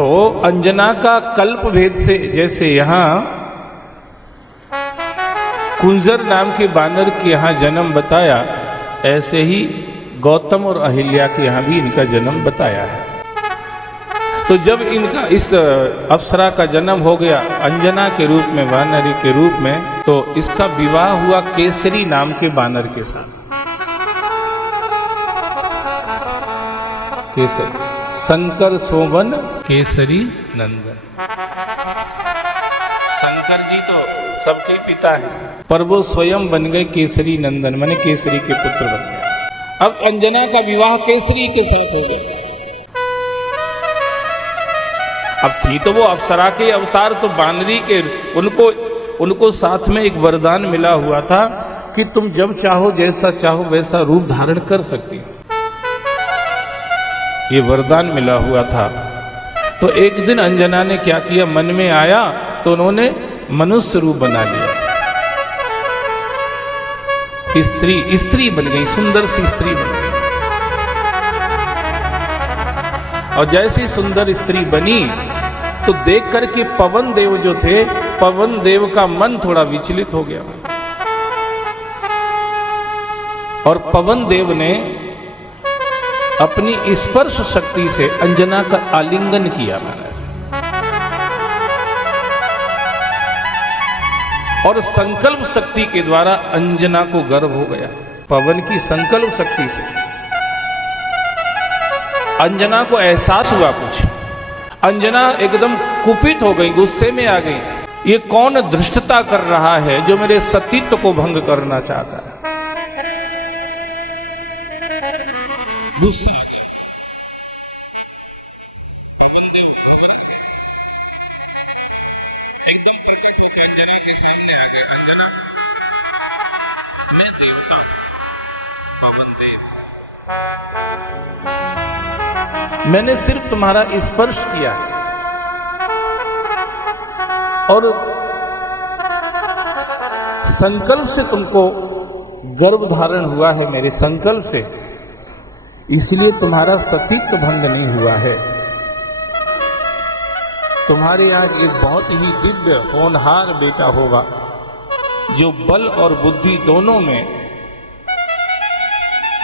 तो अंजना का कल्प भेद से, जैसे यहाँ कुंजर नाम के बानर के यहाँ जन्म बताया, ऐसे ही गौतम और अहिल्या के यहाँ भी इनका जन्म बताया है। तो जब इनका इस अप्सरा का जन्म हो गया अंजना के रूप में, वानरी के रूप में, तो इसका विवाह हुआ केसरी नाम के बानर के साथ। केसरी, शंकर सोवन केसरी नंदन। शंकर जी तो सबके पिता है, पर वो स्वयं बन गए केसरी नंदन, माने केसरी के पुत्र बन गए। अब अंजना का विवाह केसरी के साथ हो गया। अब थी तो वो अप्सरा के अवतार, तो बानरी के उनको साथ में एक वरदान मिला हुआ था कि तुम जब चाहो, जैसा चाहो वैसा रूप धारण कर सकती हो, ये वरदान मिला हुआ था। तो एक दिन अंजना ने क्या किया, मन में आया तो उन्होंने मनुष्य रूप बना लिया। स्त्री बन गई, सुंदर सी स्त्री बन गई। और जैसी सुंदर स्त्री बनी तो देख करके पवन देव जो थे, पवन देव का मन थोड़ा विचलित हो गया, और पवन देव ने अपनी स्पर्श शक्ति से अंजना का आलिंगन किया महाराज, और संकल्प शक्ति के द्वारा अंजना को गर्व हो गया। पवन की संकल्प शक्ति से अंजना को एहसास हुआ कुछ। अंजना एकदम कुपित हो गई, गुस्से में आ गई। ये कौन धृष्टता कर रहा है जो मेरे सतीत्व को भंग करना चाहता है। गुस्सा एकदम अंजना के सामने आ गए। अंजना, मैं देवता हूं, पवन देव, मैंने सिर्फ तुम्हारा स्पर्श किया और संकल्प से तुमको गर्भ धारण हुआ है, मेरे संकल्प से, इसलिए तुम्हारा सतीत्व भंग नहीं हुआ है। तुम्हारे यहाँ एक बहुत ही दिव्य होनहार बेटा होगा, जो बल और बुद्धि दोनों में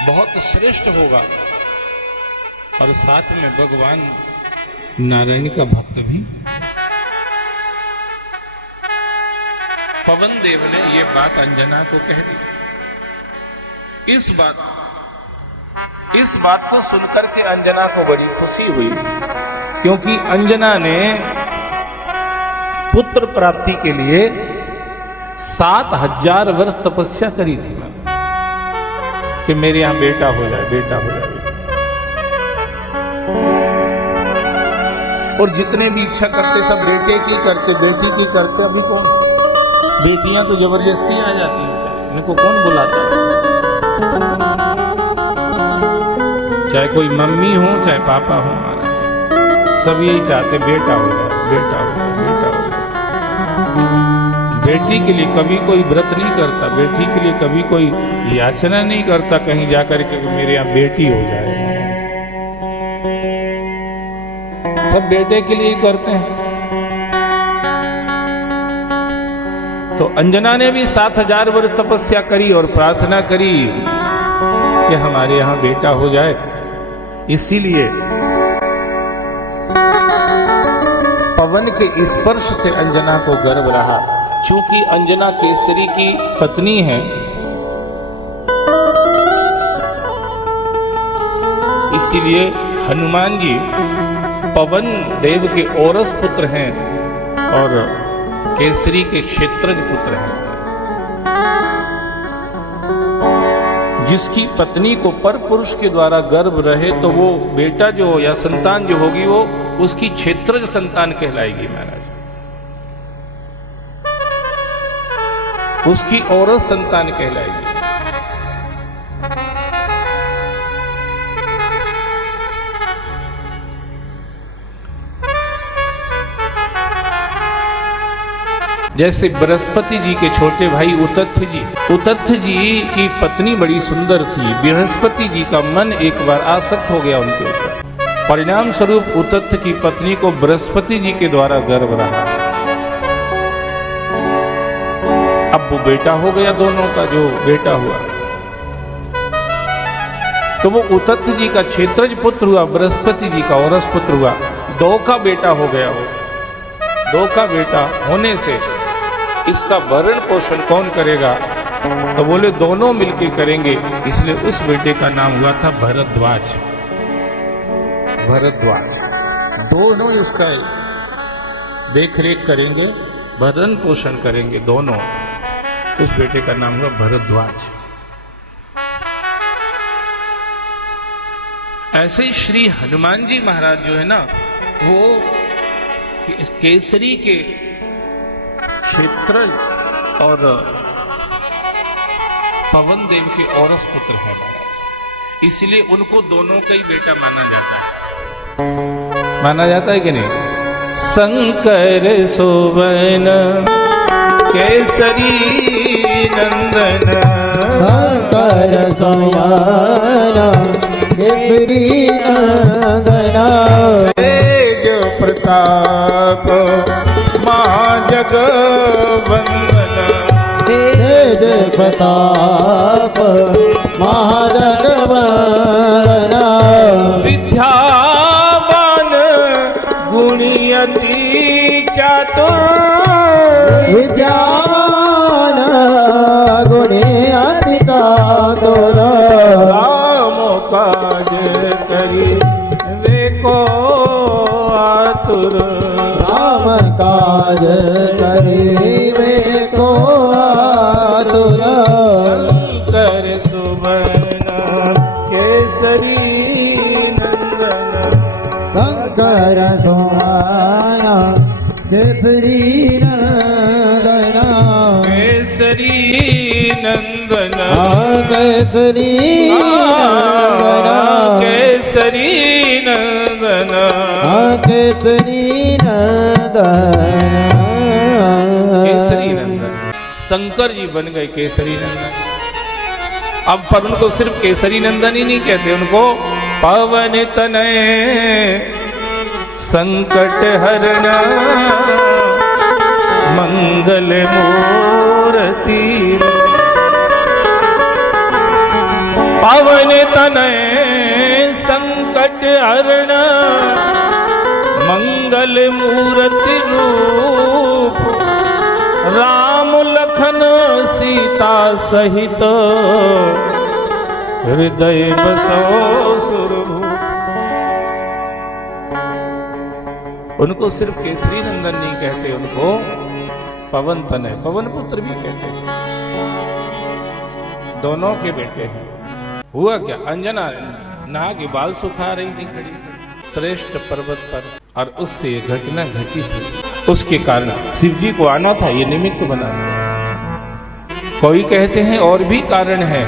बहुत श्रेष्ठ होगा, और साथ में भगवान नारायण का भक्त भी। पवन देव ने ये बात अंजना को कह दी। इस बात को सुनकर के अंजना को बड़ी खुशी हुई, क्योंकि अंजना ने पुत्र प्राप्ति के लिए 7000 वर्ष तपस्या करी थी कि मेरे यहां बेटा हो जाए, बेटा हो जाए। और जितने भी इच्छा करते सब बेटे की करते, बेटी की करते। अभी कौन, बेटियां तो जबरदस्ती आ जाती हैं, इनको कौन बुलाता है। चाहे कोई मम्मी हो चाहे पापा हो, महाराज सब यही चाहते बेटा हो जाए, बेटा हो जाए, बेटा हो जाए। बेटी के लिए कभी कोई व्रत नहीं करता, बेटी के लिए कभी कोई याचना नहीं करता कहीं जाकर के मेरे यहाँ बेटी हो जाए। सब बेटे के लिए ही करते हैं। तो अंजना ने भी 7000 वर्ष तपस्या करी और प्रार्थना करी कि हमारे यहाँ बेटा हो जाए। इसीलिए पवन के स्पर्श से अंजना को गर्व रहा। चूंकि अंजना केसरी की पत्नी है, इसीलिए हनुमान जी पवन देव के औरस पुत्र हैं और केसरी के क्षेत्रज पुत्र हैं। जिसकी पत्नी को पर पुरुष के द्वारा गर्भ रहे तो वो बेटा जो या संतान जो होगी वो उसकी क्षेत्रज संतान कहलाएगी महाराज, उसकी औरत संतान कहलाएगी। जैसे बृहस्पति जी के छोटे भाई उतथ्य जी की पत्नी बड़ी सुंदर थी। बृहस्पति जी का मन एक बार आसक्त हो गया उनके ऊपर। परिणाम स्वरूप उतत्थ की पत्नी को बृहस्पति जी के द्वारा गर्भ रहा। अब वो बेटा हो गया, दोनों का जो बेटा हुआ, तो वो उतत्थ जी का क्षेत्रज पुत्र हुआ, बृहस्पति जी का औरस पुत्र हुआ। दो का बेटा हो गया। वो दो का बेटा होने से इसका भरण पोषण कौन करेगा? तो बोले दोनों मिलके करेंगे, इसलिए उस बेटे का नाम हुआ था भरद्वाज। भरद्वाज दोनों उसका देख रेख करेंगे, भरण पोषण करेंगे दोनों। उस बेटे का नाम हुआ भरद्वाज। ऐसे ही श्री हनुमान जी महाराज जो है ना, वो केसरी के क्षेत्रज और पवन देव के औरस पुत्र है महाराज, इसलिए उनको दोनों का ही बेटा माना जाता है। माना जाता है कि नहीं? शंकर सोवन केसरी नंदन, शंकर सोवन केसरी नंदन, तेज प्रताप महाजग वंदन, तेज प्रताप महाजग वंदन, विद्यावान गुणी अति चातुर, विद्यावान गुणी अति चातुर, राम काज करी वे को आतुर, राम काज करीबे को आतुर, शंकर सुवन केसरी नंदन, शंकर सोहाना केसरी नंदन, केसरी नंदन, केसरी नंदन, केसरी नंदन, केसरी नंदन, केसरी नंदन। शंकर जी बन गए केसरी नंदन। अब पर उनको सिर्फ केसरी नंदन ही नहीं कहते, उनको पवन तनय संकट हरण मंगल मूर्ति, पवन तनय संकट हरण मंगल मूर्ति रूप, राम लखन सीता सहित हृदय बसो सुरभूप। उनको सिर्फ केसरी नंदन नहीं कहते, उनको पवन तनय, पवन पुत्र भी कहते हैं। दोनों के बेटे हैं। हुआ क्या? अंजना नहा के बाल सुखा रही थी खड़ी श्रेष्ठ पर्वत पर, और उससे ये घटना घटी थी। उसके कारण शिव जी को आना था, ये निमित्त बना था। कोई कहते हैं और भी कारण है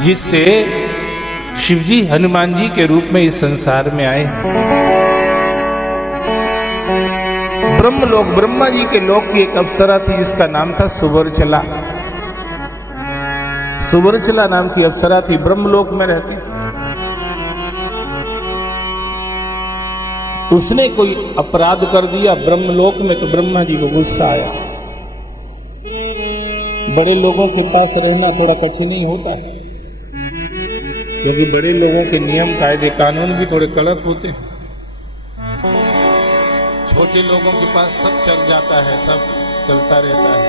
जिससे शिव जी हनुमान जी के रूप में इस संसार में आए। ब्रह्मलोक, ब्रह्मा जी के लोक की एक अप्सरा थी जिसका नाम था सुवर्चला। सुवर्चला नाम की अप्सरा थी, ब्रह्मलोक में रहती थी। उसने कोई अपराध कर दिया ब्रह्मलोक में, तो ब्रह्मा जी को गुस्सा आया। बड़े लोगों के पास रहना थोड़ा कठिन ही होता है, क्योंकि बड़े लोगों के नियम कायदे कानून भी थोड़े कड़क होते हैं। छोटे लोगों के पास सब चल जाता है, सब चलता रहता है,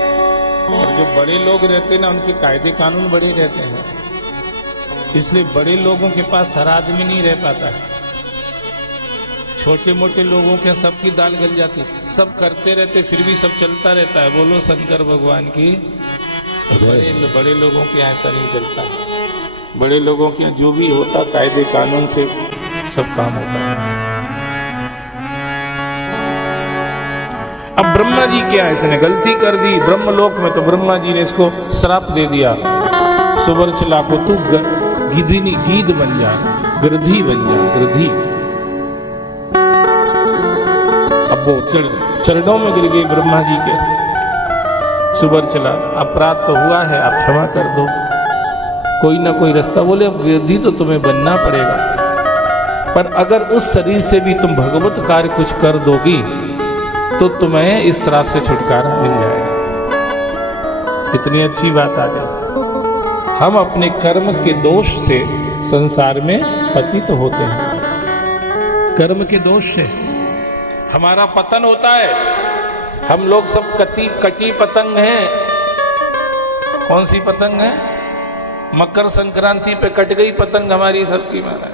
और जो बड़े लोग रहते हैं ना, उनके कायदे कानून बड़े रहते हैं। इसलिए बड़े लोगों के पास हर आदमी नहीं रह पाता है। छोटे मोटे लोगों के सबकी दाल गल जाती, सब करते रहते फिर भी सब चलता रहता है। बोलो शंकर भगवान की। बड़े लोगों के यहाँ ऐसा नहीं चलता है। बड़े लोगों के यहाँ जो भी होता कायदे कानून से सब काम होता है। अब ब्रह्मा जी क्या, इसने गलती कर दी ब्रह्मलोक में, तो ब्रह्मा जी ने इसको श्राप दे दिया सुवर्चला को, तू गिद्धनी गीद बन जा, गिरधी बन जा, गिरधी। अब वो चरणों में गिर गई ब्रह्मा जी के। सुवर्चला, अपराध तो हुआ है, आप क्षमा कर दो। कोई ना कोई रास्ता, बोले अब गिरधी तो तुम्हें बनना पड़ेगा, पर अगर उस शरीर से भी तुम भगवत कार्य कुछ कर दोगी तो तुम्हें इस श्राप से छुटकारा मिल जाएगा। कितनी अच्छी बात आ गई। हम अपने कर्म के दोष से संसार में पतित होते हैं, कर्म के दोष से हमारा पतन होता है। हम लोग सब कटी पतंग हैं। कौन सी पतंग है? मकर संक्रांति पे कट गई पतंग हमारी सबकी महाराज,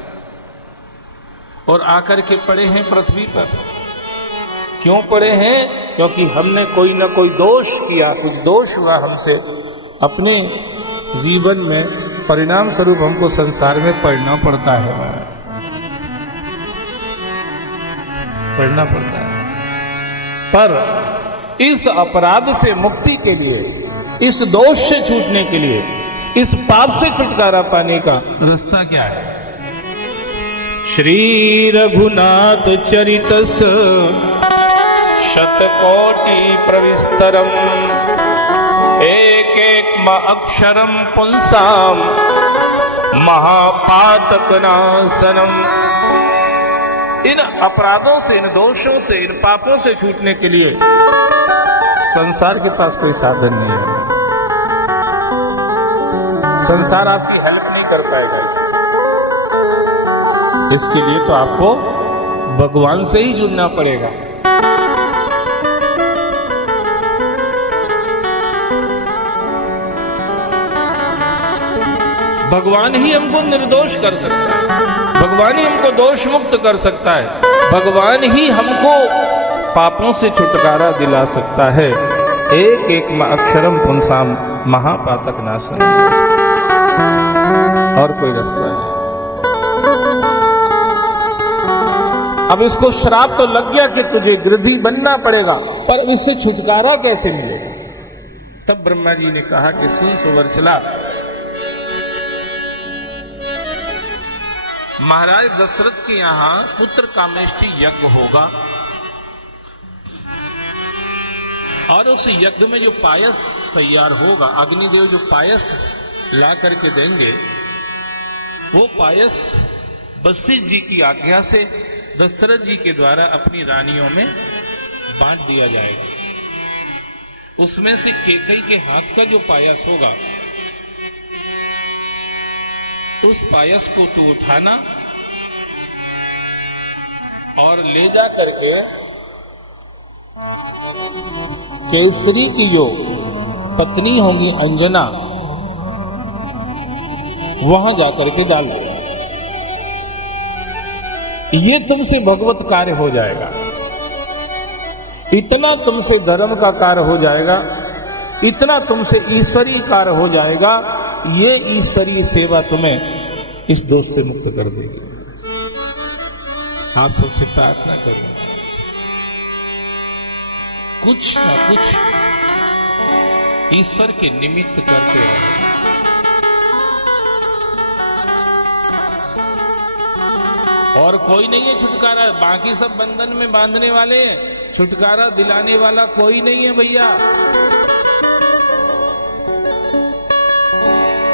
और आकर के पड़े हैं पृथ्वी पर। क्यों पड़े हैं? क्योंकि हमने कोई ना कोई दोष किया, कुछ दोष हुआ हमसे, अपने जीवन में परिणाम स्वरूप हमको संसार में पढ़ना पड़ता है महाराज, पढ़ना पड़ता है। पर इस अपराध से मुक्ति के लिए, इस दोष से छूटने के लिए, इस पाप से छुटकारा पाने का रास्ता क्या है? श्री रघुनाथ चरितस शतकोटि प्रविस्तरम एक एक अक्षरम पुंसाम महापातक नाशनम। इन अपराधों से, इन दोषों से, इन पापों से छूटने के लिए संसार के पास कोई साधन नहीं है। संसार आपकी हेल्प नहीं कर पाएगा इसके लिए तो आपको भगवान से ही जुड़ना पड़ेगा। भगवान ही हमको निर्दोष कर सकता है, भगवान ही हमको दोष मुक्त कर सकता है, भगवान ही हमको पापों से छुटकारा दिला सकता है। एक एक अक्षरम पुंसाम महापातक नाशन, और कोई रास्ता नहीं। अब इसको श्राप तो लग गया कि तुझे गिरधी बनना पड़ेगा, पर इससे छुटकारा कैसे मिलेगा? तब ब्रह्मा जी ने कहा कि सुन सुवर्चला, महाराज दशरथ के यहां पुत्र कामेष्टि यज्ञ होगा, और उस यज्ञ में जो पायस तैयार होगा, अग्निदेव जो पायस ला करके देंगे, वो पायस वशिष्ठ जी की आज्ञा से दशरथ जी के द्वारा अपनी रानियों में बांट दिया जाएगा। उसमें से केकई के हाथ का जो पायस होगा, उस पायस को तू उठाना और ले जा करके केसरी की जो पत्नी होगी अंजना, वहां जाकर के डाल दो। ये तुमसे भगवत कार्य हो जाएगा, इतना तुमसे धर्म का कार्य हो जाएगा, इतना तुमसे ईश्वरीय कार्य हो जाएगा। ये ईश्वरीय सेवा तुम्हें इस दोष से मुक्त कर देगी। आप सबसे प्रार्थना करो, कुछ ना कुछ ईश्वर के निमित्त करते रहो। और कोई नहीं है छुटकारा, बाकी सब बंधन में बांधने वाले हैं, छुटकारा दिलाने वाला कोई नहीं है भैया।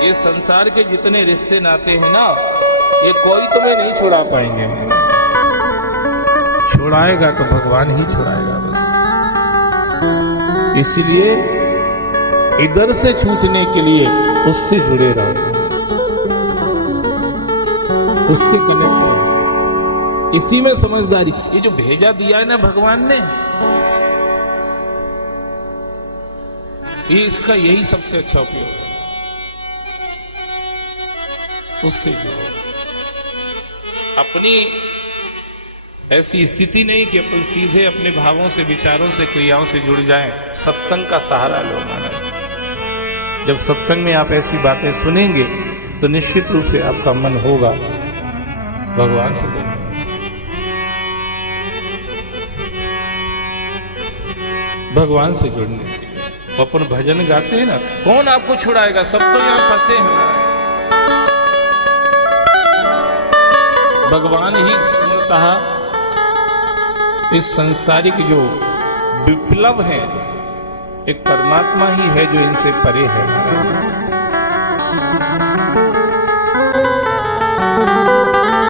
ये संसार के जितने रिश्ते नाते हैं ना, ये कोई तुम्हें नहीं छुड़ा पाएंगे। छुड़ाएगा तो भगवान ही छुड़ाएगा बस। इसलिए इधर से छूटने के लिए उससे जुड़े रहो, उससे कनेक्ट रहो। इसी में समझदारी, ये जो भेजा दिया है ना भगवान ने, ये इसका यही सबसे अच्छा उपयोग है। उससे जुड़ो। अपनी ऐसी स्थिति नहीं कि अपन सीधे अपने भावों से, विचारों से, क्रियाओं से जुड़ जाएं। सत्संग का सहारा लो महाराज। जब सत्संग में आप ऐसी बातें सुनेंगे तो निश्चित रूप से आपका मन होगा भगवान से जुड़ने। भगवान से जुड़ने के लिए अपन भजन गाते हैं ना, कौन आपको छुड़ाएगा? सब तो यहाँ फंसे हैं। भगवान ही मूलतः इस संसारिक जो विप्लव है, एक परमात्मा ही है जो इनसे परे है महाराज।